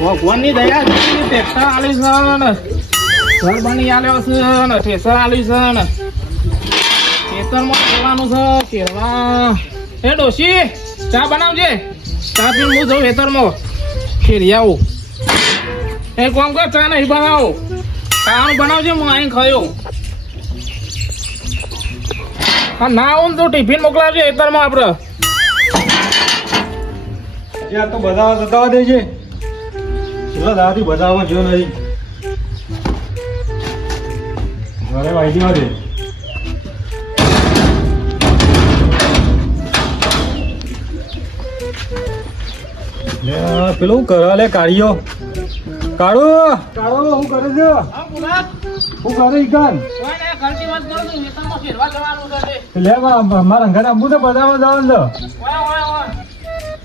ભગવાનની દયા ટ્રેક્ટર આલી છે ને ઘર બની આલ્યો છે ને ઠેસર આલી છે ને ખેતરમાં ખેવાનું છે ખેરવા એ ડોશી ચા બનાવજે ચા પીને હું જઉં ખેતરમાં ખેરી આવું એ કોમ કર ચા નહીં બનાવો ખાવાનું બનાવજે હું અહીં ખાયો હા ના આવું તો ટિફિન મોકલાવજે ખેતરમાં આપણે તો બધા જતા દે છે એટલા દાવાથી બધામાં જો નહીં ઘરે વાયદી માં દે પેલું કરા લે કાઢીઓ કાળો કાળો હું કરે છે હું કરે ઈકાન લે મારા અંગાને અંબુ તો બધામાં જવાનું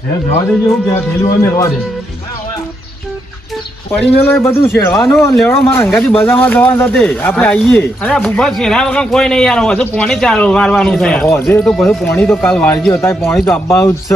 છે જવા દેજે હું ક્યાં થેલી હોય મેળવા દે પડી મેલો એ બધું શેરવાનું લેવડો મારા અંગાથી બજારમાં જવાનું સાથે આપણે આવીએ અરે ભૂપા શેરા વગર કોઈ નહીં યાર હજુ પાણી ચાલુ વારવાનું છે હજે તો પછી પાણી તો કાલ વાળગ્યો હતા પાણી તો આપવાનું જ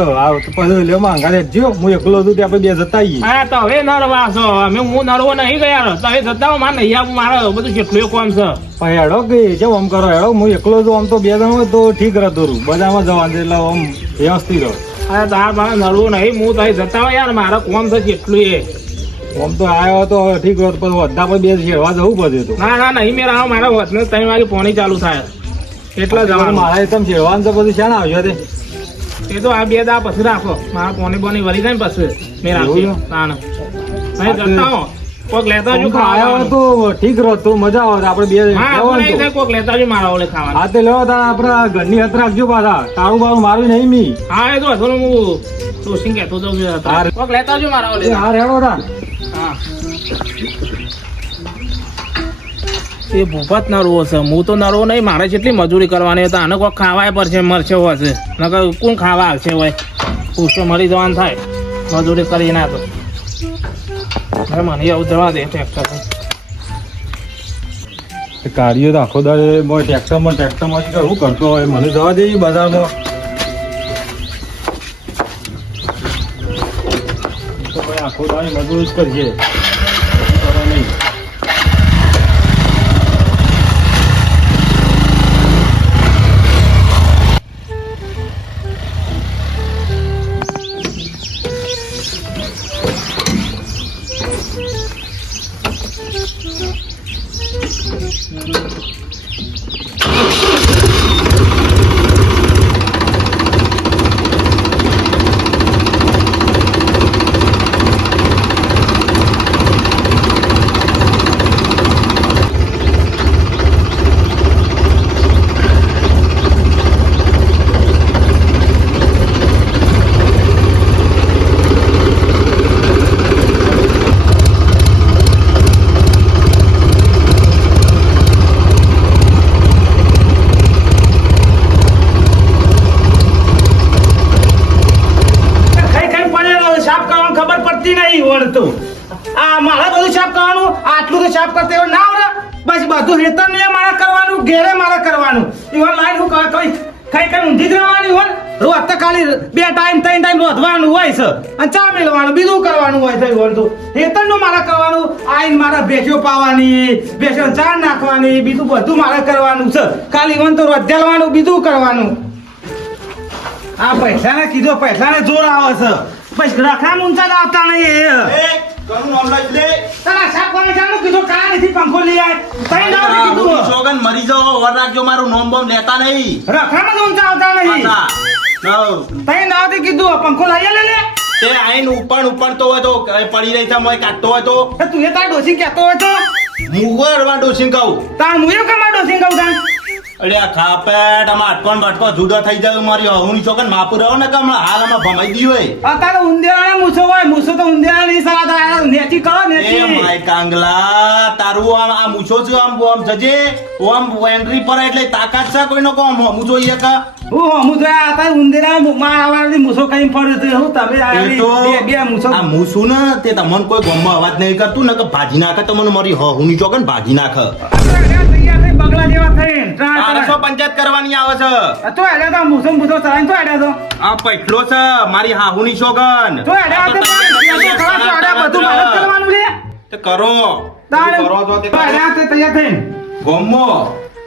છે પછી લેવો મારા અંગાથી જ્યો હું એકલો હતું તે આપણે બે જતા આવીએ હા તો હવે નરવા છો અમે હું નરવો નહીં ગયા તો હવે જતા મારે નહીં આવું મારે બધું કેટલું કોમ છે પણ હેડો કે જેમ આમ કરો હેડો હું એકલો છું આમ તો બે જણ હોય તો ઠીક રહેતું રહું બજારમાં જવાનું એટલે આમ વ્યવસ્થિત રહો અરે તાર મારે નરવું નહીં હું તો જતા હોય યાર મારે કોમ છે કેટલું એ આમ તો આવ્યો તો ઠીક હોત પણ વધા પર બે શેરવા જવું પડે તો ના નહીં મેરા મારા વતને 3 વાગે પાણી ચાલુ થાય એટલે જવાનું મારા તમે શેરવાનું તો પછી શાને આવ્યો તે એ તો આ બે દા પછી રાખો મારા પાણી બોની વળી જાય ને પછી મેરા ના નહીં જતા હો કોક લેતા જો આવ્યો તો ઠીક રહત તો મજા આવે આપણે બે કોક લેતા જો મારા ઓલે ખાવા હા તે લેવો તાર આપડા ઘરની હાથ રાખજો પાછા તારું બારું મારું નહીં મી હા એ તો હતો હું ડોસિંગ કહેતો તો કોક લેતા જો મારા ઓલે હા રેડો રા હા એ ભૂપત નરવો છે હું તો નરવો નહીં મારે જેટલી મજૂરી કરવાની હતી આને કોઈ ખાવાય પડશે મરશે હશે નકર કોણ ખાવા આવશે હોય પૂછો મરી જવાનું થાય મજૂરી કરી ના તો મને એવું જવા દે ટ્રેક્ટર કાર્યો તો આખો દાડે ટ્રેક્ટરમાં શું કરતો હોય મને જવા દે બજારમાં આખો દાડે મજૂરી જ કરશે નહીં આટલું તો સાફ કરતે ના આવડે બસ બધું હેતર ને મારા કરવાનું ઘેરે મારા કરવાનું ઈવન લાઈન હું કઈ કઈ ઊંધી જ રહેવાની હોય રોજ તો ખાલી 2 ટાઈમ 3 ટાઈમ રોધવાનું હોય છે અને ચા મેળવાનું બીજું કરવાનું હોય છે ઈવન તો હેતર નું મારા કરવાનું આઈન મારા ભેંસો પાવાની ભેંસો ચા નાખવાની બીજું બધું મારા કરવાનું છે ખાલી ઈવન તો રોધેલવાનું બીજું કરવાનું આ પૈસાને કીધો પૈસાને જોર આવે છે બસ રખા ઊંચા જ આવતા નહીં કનું નામ લઈ લે તારા સાહેબ કોને જાણું કીધું કા નથી પંખો લઈ આય તઈ ના કીધું સોગન મરી જાઓ વર રાખજો મારું નોમ બોમ લેતા નહીં રખામાં તો ઊંચા આવતા નહીં તઈ ના કીધું પંખો લઈ લે તે આઈન ઉપર તો હોય તો પડી રહી છે મોય કાટતો હોય તો તું એ તાર ડોસી કહેતો હોય તો મુગર માં ડોસિંગ કહું તાર મુયો કમા ડોસી કહું તાર અરે આ ખાપેટ આમાં અટકોન બટકો જુદો થઈ જાય મારી હું ચોકન માપુ રહ્યો ને કે હમણાં હાલ આમાં ભમાઈ દી હોય અત્યારે ઉંદેરાને મૂછો હોય મૂછો તો ઉંદેરાની સાથ આ નેચી કરો નેચી એ માય કાંગલા તારું આ મૂછો છે આમ જજે ઓમ એન્ટ્રી પર એટલે તાકાત છે કોઈનો કોમ હું જોઈએ કે હું તો આ તાર ઉંદેરા મારવાની મૂછો કઈ પડે તો હું તમે બે મૂછો આ મૂછું ને તે તમને કોઈ ગમમાં અવાજ નહીં કરતું ને કે ભાજી નાખે તો મને મારી હું ચોકન ભાજી નાખે બગલા જેવા થઈને ત્રણ 400 પંચાયત કરવાની આવે છે તો હેડ્યા તો મૂસો મૂસો ચલાવીને તો હેડ્યા તો આ પૈટલો છે મારી હાહુની સોગન તો હેડ્યા તો બધું મારે જ કરવાનું લે તે કરો તારે કરો છો તે હેડ્યા તે તૈયાર થઈને ગોમો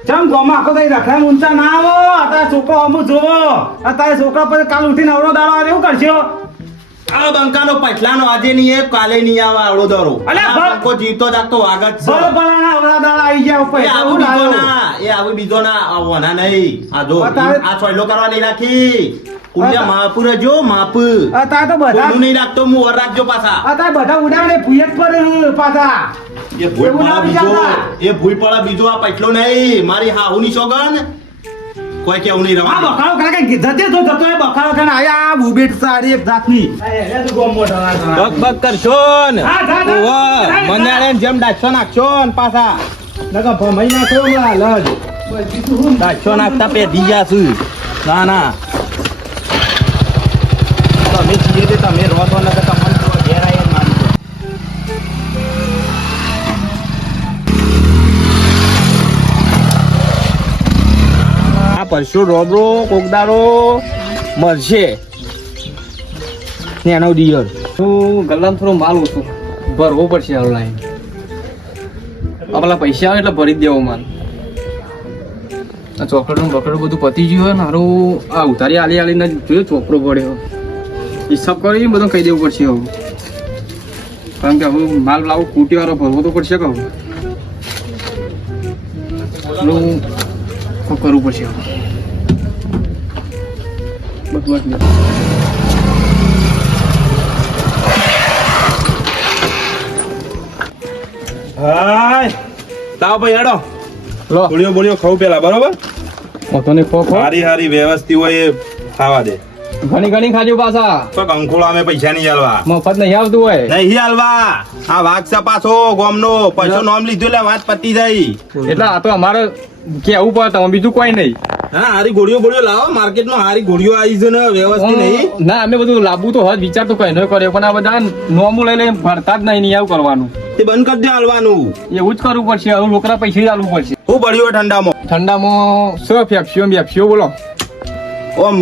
ચમ ગોમાં આખો તઈ રખડા ઊંચા ના આવો અત્યારે છોકરો અમુક જોવો અત્યારે છોકરા પછી કાલ ઉઠીને અવળો દાડો આવે એવું કરશો આ બંકાનો પૈટલાનો આજે નહીં આવે કાલે નહીં આવે આવડો દરો અલ્યા, આ બંકો જીવતો જાગતો વાગત છે બળબળાના અવળા દાડા આવી ગયા એ પૈસા આવું હું બીજો લાવ્યો ના એ આવું બીજો ના આવવાના નહીં આ જો અત્યારે- આ છોયલો કરવા નહીં રાખી કુંડિયા માપુર જો માપ અત્યારે તો બધા કોનું નહીં રાખતો હું વર રાખજો પાછા અત્યારે બધા ઉડાવડે ભૂયત પર પાછા એ ભૂઈ એવું ના પડે બીજો વિચારતા. એ ભૂઈ પડે બીજો આ પૈટલો નહીં મારી હાહુની સોગન કોઈ કેવું નહીં આ રવા બખાડો કાકે જતે તો જતો એ બખાડો કાને આયા આ બુબેટ સાડી એક જાતની બક કરશો ને હા, જા, જા. ઓવા મંજાળે જેમ ડાચો નાખશો ને પાછા નકા ભમાઈ નાખો હમણાં લજ ડાચો નાખતા પેઢી ગયા છું ના ના તમે છીએ તે તમે રહો તો નકર તમને તો ઘેર આવીને મારી દો. આ પરશુ રોબરો કોકદારો મળશે ને એનો દિયર હું ગલ્લામાં થોડો માલ ઓછો ભરવો પડશે ઓનલાઈન પેલા પૈસા આવે એટલે ભરી જ દેવો માલ આ ચોકલેટનું બકલેટ બધું પતી ગયું હોય ને હારું આ ઉતારી આલી આલીને જોયો ચોપડો પડ્યો હિસાબ કરી બધું કહી દેવું પડશે હવે કારણ કે હવે માલ લાવો કૂટી વાળો ભરવો તો પડશે કહું થોડું કરવું પડશે હવે બસ બસ લે. હાય તાવ ભાઈ હેડો લો ગોળીઓ બોળીઓ ખાવ પેલા બરોબર વાંધો નહીં ખો ખો હારી હારી વ્યવસ્થિત હોય એ ખાવા દે ઘણી ઘણી ખાજો પાછા તો કંકોળા અમે પૈસા નહીં હાલવા મફત નહીં આવતું હોય નહીં હાલવા આ વાઘ છે પાછો ગોમનો પૈસો નોમ લીધો એટલે વાત પતી જાય એટલે આ તો અમારે કેવું પડે તમે બીજું કોઈ નહીં હા હારી ગોળીઓ બોળીઓ લાવો માર્કેટમાં હારી ગોળીઓ આવી છે ને વ્યવસ્થિત નહીં ના અમે બધું લાવવું તો હજ વિચાર તો કઈ ન કર્યો પણ આ બધા નોમું લઈ લઈને ભરતા જ નહીં આવું કરવાનું તે બંધ કરી દે હાલવાનું એવું જ કરવું પડશે હવે છોકરા પૈસા જ આલવું પડશે હું પડ્યો ઠંડામાં ઠંડામાં શું ફેફસીઓ બેફસીઓ બોલો ઓમ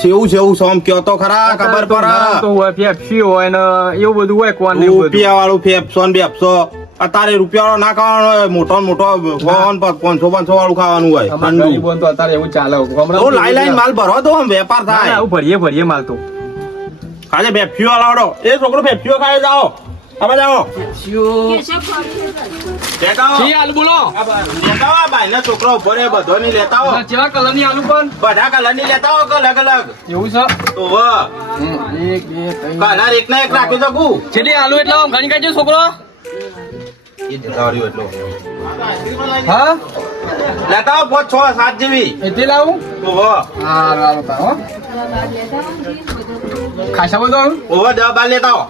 સેવું સેવું સોમ કયો તો ખરા ખબર તો પડે હોય ફેફસી હોય ને એવું બધું હોય કોણ ને એવું બધું રૂપિયા વાળું ફેફસો ને બેફસો અત્યારે રૂપિયા વાળો ના ખાવાનો હોય મોટો ને મોટો 500 વાળું ખાવાનું હોય અમારા ઠંડુ ગરીબોને તો અત્યારે એવું ચાલે તો લાઈ લાઈન માલ ભરો તો આમ વેપાર ના, થાય આવું ભરીએ માલ તો આજે ફેફસીઓ લાવડો એ છોકરો ફેફસીઓ ખાઈ જાઓ હવે જાઓ લેતા આવો. જી આલુ બોલો લેતા આવો, આ ભાઈના છોકરો ઉભો રહે, બધો નહીં લેતા આવો. કેવા કલરની આલુ પણ બધા કલરની લેતા આવો, અલગ અલગ એવું છે ઓહો. એક બે ત્રણ કલર એક ના એક રાખી શકું છેલ્લી આલુ એટલે આમ ઘણી કાઢજો છોકરો એ જતા રહ્યું એટલો હા લેતા આવો 5 6 7 જેવી એટલે લાવું ઓહો હા લાવો હો ખાસા બધો આલુ ઓહો 10 12 લેતા આવો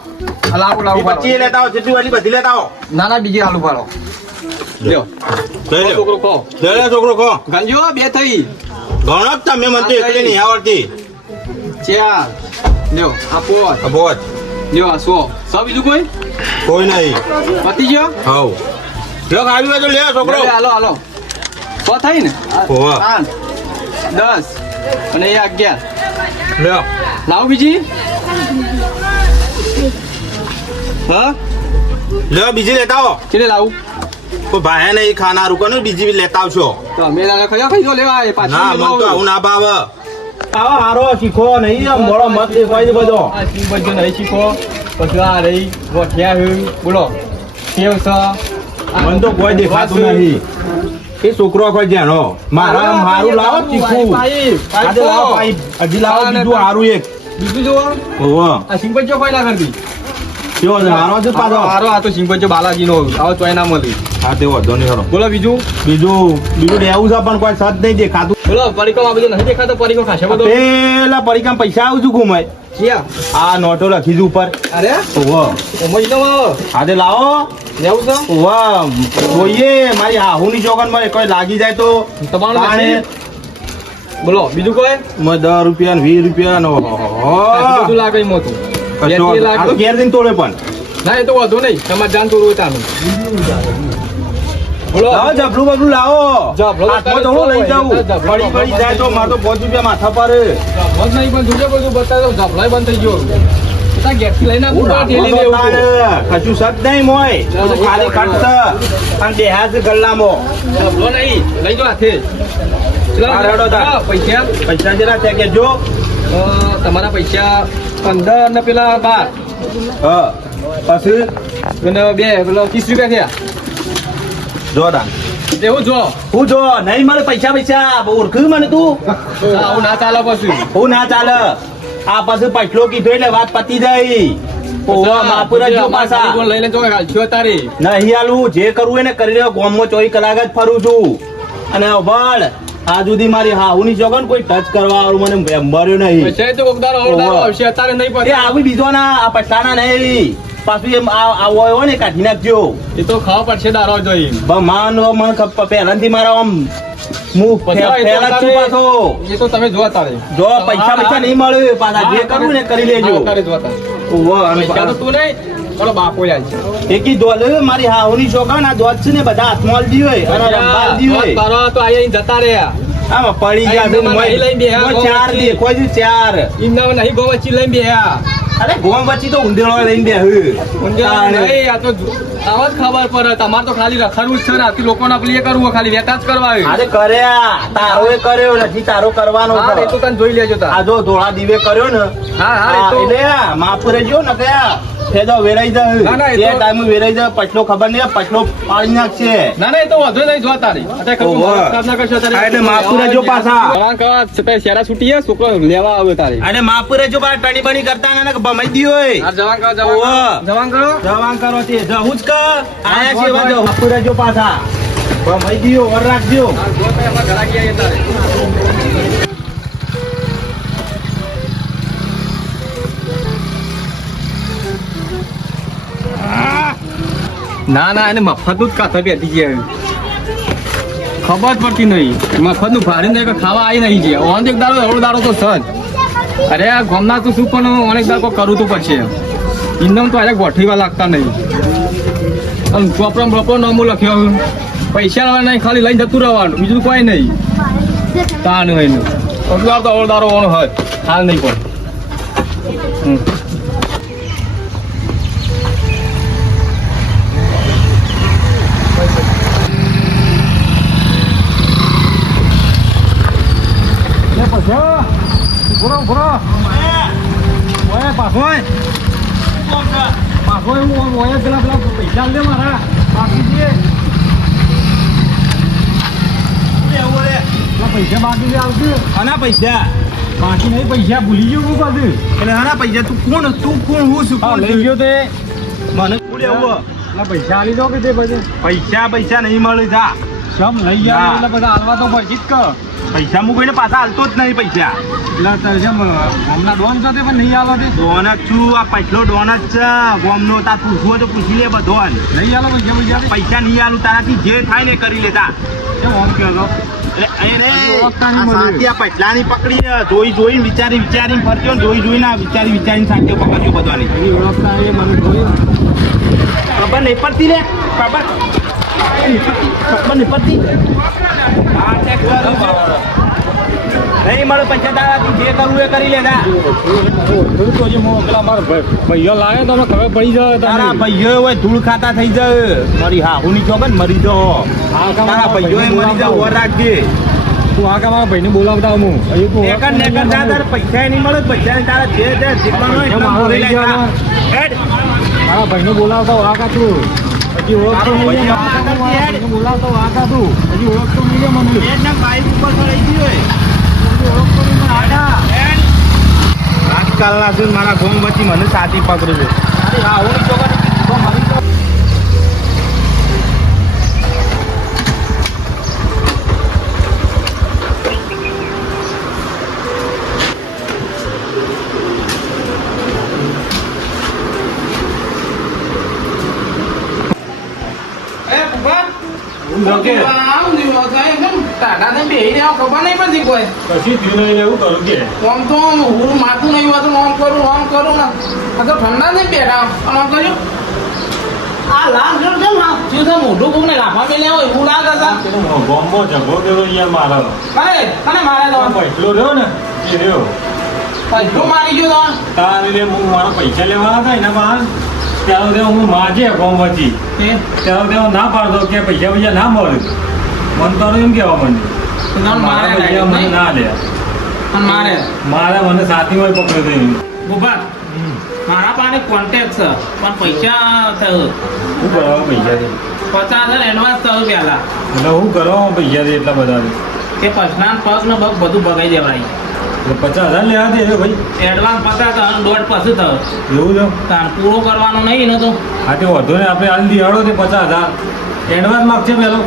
લાવું એ લાવું પછી લેતા આવો જેટલી વાલી બધી લેતા આવો ના ના બીજી આલુ પાડો લ્યો લઈ લ્યો. છોકરો ખો લઈ લે છોકરો કહો ગંજો બે થઈ ઘણો જ તમે મને તો એકલી નહીં આવડતી ચાર લ્યો આ પોચ બોજ લ્યો આ 100 બીજું કોઈ કોઈ નહીં પતી ગયો હાઉ જો ખાવી હોય તો લે છોકરો લે, હાલો હાલો 100 થઈ ને ઓહો 8 10 અને એ 11 લ્યો લાવો બીજી હા લ્યો બીજી લેતા આવો કેટલે લાવું તો ભાઈ નહીં ખાનારું કોને બીજી બી લેતા આવશો તો અમે ખયા ખાઈ લેવા એ પાછું ના મન તો આવું ના ભાવે આવો હારો શીખો નહીં આમ મોડો મત દેખાય છે બધો આ સિંગ બજો નહીં શીખો પછી આ રહી ગોઠિયા હે બોલો કેવ છે મન તો કોઈ દેખાતું નહીં એ છોકરો કોઈ જાણો મારા મારું લાવો શીખું આજે લાવો પાઇપ હજી લાવો બીજું હારું એક બીજું જો ઓહો આ સિંગ બજો કોઈ ના કરતી કેવો છે હારો છે પાછો હારો આ તો સિંગ બજો બાલાજી નો આવો ચોય ના મળી હા તે વધો નહીં હારો બોલો બીજું બીજું લેવું છે પણ કોઈ સદ નહીં દેખાતું બોલો પરીકો આ બધું નહીં દેખાતો પરીકો ખાશે બધો પેલા પરીક્ષા પૈસા આવું છું ઘુમાય ક્યાં આ નોટો લખી છું ઉપર અરે ઓહો સમજ નો આજે લાવો લેવું છે વાહ જોઈએ મારી હાહુની ચોકન માં કોઈ લાગી જાય તો તમારું તાણે બોલો બીજું કોઈ 10 રૂપિયા ને 20 રૂપિયા નો બધું લાગે એમ હતું ઘેર જઈને તોડે પણ ના એ તો વાંધો નહીં તમારે જાન તોડવું હોય તાનું જબલો લાવો જબલું બબલું લાવો જબલો હાથમાં તો હું લઈ જાઉં જબલો પડી પડી જાય તો મારે તો 5 રૂપિયા માથા પર જબલો જ નહીં પણ જોજો બધું બતાવો જબલોય બંધ થઈ ગયો તા ઘેરથી લઈને હું આવું ઠેલી રાખો દેવું તારે. કશું સત નહીં મોય બધું ખાલી ખટ અને દેહાત ગલ્લામાં જબલો નહીં લઈ જો હાથે હા, રેડો તાર. હા, પૈસા પૈસા જરા ત્યાં કેજો તમારા પૈસા 15 ને પેલા 12 હા પછી અને બે પેલો 30 રૂપિયા થયા જો દાન એવું જો હું જો નહીં મળે પૈસા પૈસા બહુ ઓળખ્યું મને તું આવું ના ચાલે પછી હું ના ચાલે આ પછી પછલો કીધો એટલે વાત પતી જાય ઓવા માપુરા જો પાછા લઈ લઈને જો હાલશો તારી નહીં આલું જે કરવું એને કરી રહ્યો ગામમાં 24 કલાક જ ફરું છું અને બળ આ સુધી મારી હાહુની જોગન કોઈ ટચ કરવા વાળું મને મર્યો નહીં પૈસા તો કોકદાર ઓરદાર આવશે અત્યારે નહીં એ પડે આવી બીજો ના આ પછાના નહીં પાછું એમ આવો હોય ને કાઢી નાખજો એ તો ખાવા પડશે દારો જોઈ મને પહેલાથી મારા આમ હું ફેલા છું પાછો એ તો તમે જોવા તારે જો પૈસા પૈસા નહીં મળે પાછા જે કરવું ને કરી લેજો તારે જોવા તારે ઓવો, અને પૈસા તો તું નહીં બોલો બાપો યાર છે એકી દોલ મારી હાહુની છોકરા ના દોત છે ને બધા હાથમાં આલતી હોય અને રંબાલતી હોય તારો તો અહીંયા જતા રહ્યા આમાં પડી ગયા છે આમાં નહીં લઈને બેહ્યા, મોય ચાર ગોળ દેખો છે ચાર ઇન્ના નહીં ગોવચી લઈને બેહ્યા અરે ગોમ વચ્ચી તો ઊંધેડો લઈને બેહ નહીં આ તો આવા જ ખબર પડે તમારે તો ખાલી રખડવું જ છે ને આથી લોકોના પેલી એ કરવું હોય, ખાલી વેતા જ કરવા આવે અરે કર્યા તારો એ કર્યો નથી તારો કરવાનો હા એ તો તને જોઈ લેજો તાર આ જો ધોળા દીવે કર્યો ને હા હા એ તો એટલે માપુરે જો ને કયા ફેદો વેરાઈ ના, ના, એ જાય તો- એ ટાઈમ વેરાઈ જાય પછલો ખબર નહીં પછલો પાડી નાખશે ના ના એ તો વધુ નહીં જોવા તારી અત્યારે ખબર ઓહો. મારા કામ ના કરશો તારે. હા, એટલે માપુરા જો પાછા. જવાન કવા છતાંય શેરા છૂટીએ છોકરો લેવા આવે તારે અને માપુરે જો બાર ટણી બણી કરતા ને ભમાઈ દી હોય આ જવાન કવા ઓહો. જવાન કરો જવાન કરો તે જવું જ કર આયા છે એવા જો માપુરે જો પાછા ભમાઈ દીયો વર રાખજો આ જો તો એમાં ઘરા ગયા એ તારે ના ના એને મફતનું જ કાથા બેઠી ગયા ખબર જ પડતી નહીં મફતનું ભારે નહીં કે ખાવા આવી નહીં ગયા ઓન એક દાડો એવડો દાડો તો સજ અરે આ ગમના તો શું પણ અનેક દાડો કરવું તો પડશે ઇન્દમ તો આજે ગોઠવીવા લાગતા નહીં અને ચોપડો બપડો નમો લખ્યો પૈસા લેવા નહીં ખાલી લઈને જતું રહેવાનું બીજું કોઈ નહીં તાણ હોય ને અગદાર તો અવળો દાડો ઓણ હોય હાલ નહીં પણ આના પૈસા બાકી નહીં પૈસા ભૂલી ગયો હું બધું એટલે આના પૈસા તું કોણ હું છું કોણ લઈ ગયો તે મને શું લેવું પૈસા આલી દો કે તે પછી પૈસા નહીં મળે જા સમ લઈ ગયા ના. એટલે બધા હાલવા તો પછી જ કર પૈસા હું કોઈને પાછા હાલતો જ નહીં પૈસા એટલે તારે જેમ હમણાં ડોન સાથે પણ નહીં આલો તે ડોન જ છું આ પછલો ડોન જ છે ગોમનો તાર પૂછવું હોય તો પૂછી લે બધો જ. નહીં આલો પૈસા પૈસા પૈસા નહીં આલું તારાથી જે થાય ને કરી લેતા કેમ આમ કહો એટલે એ રે ઓળખતા નહીં આ મળ્યું. સાથી આ પછલાની પકડી જોઈને વિચારીને ફરજો ને વિચારીને સાથી પકડજો બધાની એની ઓળખતા એ મને જોઈ ખબર નહીં પડતી લે ખબર નહીં પડતી આ check કરું છું. નહીં મળે પૈસા તારાથી જે કરવું એ કરી લેતા ભાઈઓ લાવે તો ખબર પડી જાય તારા ભાઈઓ હોય ધૂળ ખાતા થઈ જાય મારી હાહુની ચોકન મરી જાઓ તારા ભાઈઓ મરી જાવ ઓર રાખજે તું આ કામ ભાઈને બોલાવતા હું હજી તું નેકર નેકર જા તારે પૈસા નહીં મળે પૈસા તારા જે જેટલા હોય એટલા મોરે લઈ જા હેડ મારા ભાઈને બોલાવતા આ કા તું હજી ઓળખતો નહીં લે. મારા ભાઈને બોલાવતો આ કા તું હજી ઓળખતો નહીં લે મને હેડ ના બાઈક ઉપર ચડાઈ ગઈ હોય હજી ઓળખતો નહીં મને આડા હેડ આજકાલના છે મારા ગોમ વચ્ચે મને સાથી પકડે છે તારી હાહુની ચોકન તો મરી જાવ એ ભગવાન આવ દીવો થાય કેમ ટાટા ને બેહી રહ્યા ખબર નહીં પડતી કોઈ પછી થયું નહીં એવું કરું કે આમ તો હું માથું નહીં હોતું આમ કરું ને આ તો ઠંડા નહીં બેઠા અને આમ કર્યું આ લાલ જોડ કેમ આ શું છે મોઢું કોકને લાફા મેલે હોય એવું લાગે છે ગોમો ઝઘડો થયો યાર મારો કને મારે તો પૈસલો રહ્યો ને એ રહ્યો પૈસો મારી ગયો તો તારે લે હું મારા પૈસા લેવાના હતા એના માં ત્યારે તે હું માજે ગોમ વચ્ચે ત્યારે તે હું ના પાડતો કે પૈસા ના મળે મન તો એમ કહેવા માંડ્યું મારા પૈસા મને ના લે મારે મને સાથીમાં પકડ્યો હતો ગોપાલ મારા પાસે કોન્ટેક્ટ છે પણ પૈસા થયું શું કરાવો પૈસા છે 50,000 એડવાન્સ થયું પહેલા એટલે હું કરાવો પૈસા છે એટલા બધા એ પછના પગ ને બગ બધું બગાઈ દેવાય 50,000 લેવા દે ભાઈ એડવાન્સ 50,000 દોઢ પછી થયો એવું છે તાર પૂરો કરવાનો નહીં ને તો હા તે વધુ ને આપણે હાલ દિહાડો તે 50,000 એડવાન્સ માગશે પેલો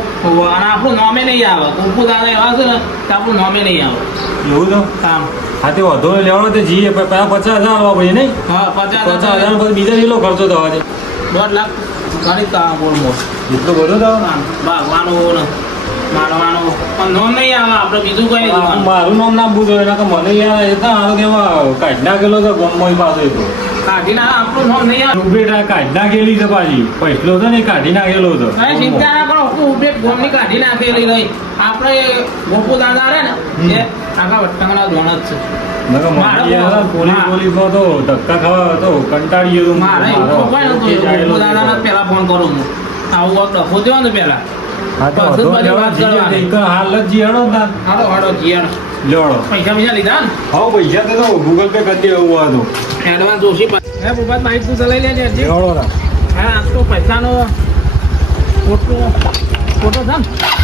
અને આપણું નોમે નહીં આવે કુકુ દાદા એવા છે ને તો આપણું નોમે નહીં આવે એવું તો કામ હા તે વધુ ને લેવાનો તે જઈએ પેલા 50,000 આવવા ભાઈ નહીં હા 50,000 50,000 પછી બીજા કેટલો ખર્ચો થવા છે 1.5 લાખ ગણિત કા બોલ એટલો બધો થવા ભાગવાનું ને મારવાનું પણ નોમ નહીં આવે આપણે બીજું કઈ નહીં જોવાનું. મારું નામ નાખવું જોઈએ એના તો મને યાર એ તો હારો કેવા કાઢી નાખેલો તો ગમમાં પાસે તો કાઢી ના આપણું નોમ નહીં આવે રૂપેટા કાઢી નાખેલી છે પાછી પૈસલો હતો ને એ કાઢી નાખેલો હતો કઈ ચિંતા ના કરો હું ઉભે ગોમની કાઢી નાખેલી રહી આપણે ગોપુ દાદા રે ને એ આખા વટકાંગના ધોણ જ છે નકર મારી યાર પોલીસમાં તો ધક્કા ખાવા હતો કંટાળી ગયો મારે એવું કોઈ નતું ગોપુ દાદાને જ પહેલા ફોન કરું હું આવું વખત ડખો થયો ને પહેલા હા તો બસ વધુ બધી વાત કરવાની. હાલ જ જીયાડો ને તાર. હાલો હાલો જીયાણ લેવડો પૈસા બીજા લીધા ને હા પૈસા તો ગૂગલ પે કરી દે એવું હતું એડવાન્સ ઓછી હે ભૂપાત બાઈક તું ચલાવી લેજે હજી લેવડો ના હા આજ તો પૈસાનો ખોટો છે ને